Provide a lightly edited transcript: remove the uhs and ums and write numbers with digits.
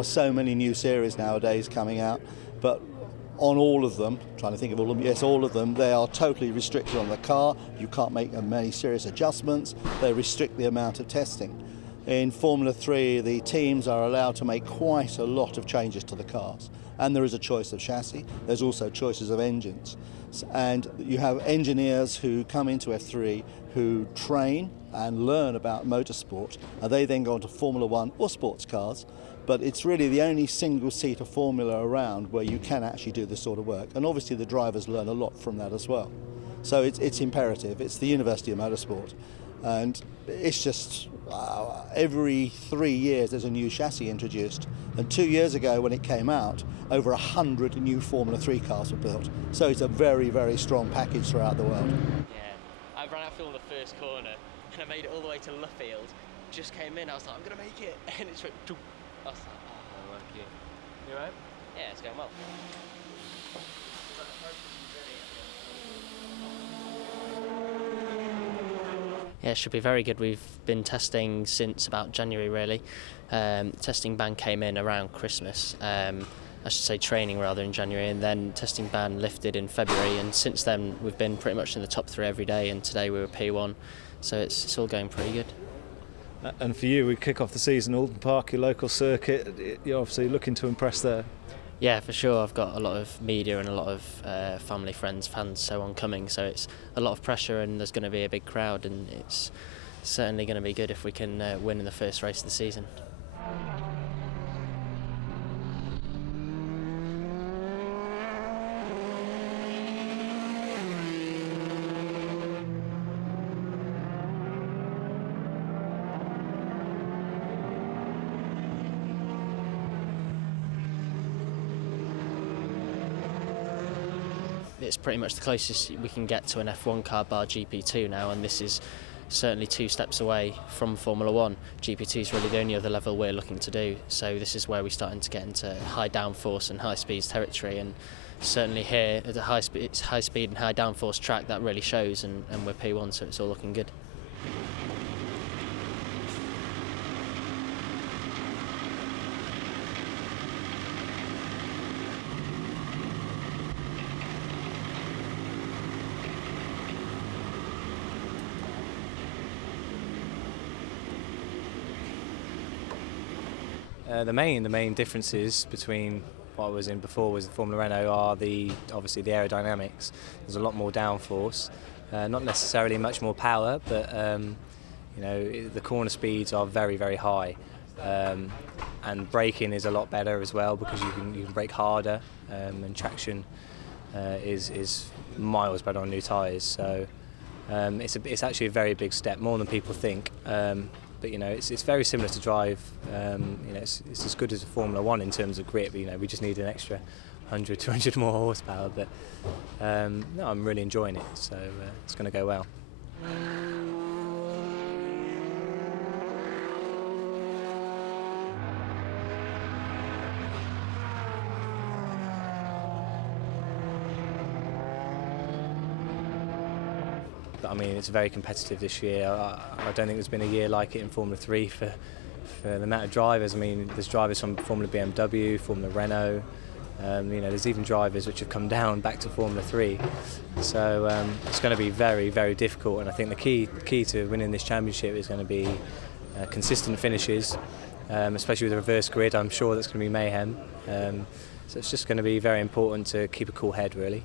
are so many new series nowadays coming out, but on all of them, trying to think of all of them, yes, all of them, they are totally restricted on the car. You can't make many serious adjustments. They restrict the amount of testing. In Formula 3, the teams are allowed to make quite a lot of changes to the cars. And there is a choice of chassis. There's also choices of engines. And you have engineers who come into F3 who train and learn about motorsport, and they then go on to Formula 1 or sports cars. But it's really the only single seat of Formula around where you can actually do this sort of work. And obviously the drivers learn a lot from that as well. So it's imperative. It's the University of Motorsport. And it's just every 3 years there's a new chassis introduced. And 2 years ago when it came out, over 100 new Formula 3 cars were built. So it's a very, very strong package throughout the world. Yeah, I ran out field the first corner and I made it all the way to Luffield. Just came in, I was like, I'm going to make it. And it just went, I was like, oh, lucky. You alright? Yeah, it's going well. Yeah, it should be very good. We've been testing since about January, really. Testing ban came in around Christmas. I should say training rather in January, and then testing ban lifted in February, and since then we've been pretty much in the top 3 every day, and today we were P1, so it's all going pretty good. And for you, we kick off the season, Alton Park, your local circuit. You're obviously looking to impress there. Yeah, for sure. I've got a lot of media and a lot of family, friends, fans, so on coming. So it's a lot of pressure, and there's going to be a big crowd, and it's certainly going to be good if we can win in the first race of the season. It's pretty much the closest we can get to an F1 car bar GP2 now, and this is certainly 2 steps away from Formula 1. GP2 is really the only other level we're looking to do, so this is where we're starting to get into high downforce and high speeds territory, and certainly here at a high speed and high downforce track that really shows, and we're P1, so it's all looking good. The main differences between what I was in before was the Formula Renault are obviously the aerodynamics. There's a lot more downforce, not necessarily much more power, but you know, the corner speeds are very, very high, and braking is a lot better as well because you can brake harder, and traction is miles better on new tyres. So it's actually a very big step, more than people think. But you know, it's very similar to drive. You know, it's as good as a Formula 1 in terms of grip. But, you know, we just need an extra 100, 200 more horsepower. But no, I'm really enjoying it, so it's going to go well. I mean, it's very competitive this year. I don't think there's been a year like it in Formula 3 for the amount of drivers. I mean, there's drivers from Formula BMW, Formula Renault. You know, there's even drivers which have come down back to Formula 3. So it's going to be very, very difficult. And I think the key to winning this championship is going to be consistent finishes, especially with the reverse grid. I'm sure that's going to be mayhem. So it's just going to be very important to keep a cool head, really.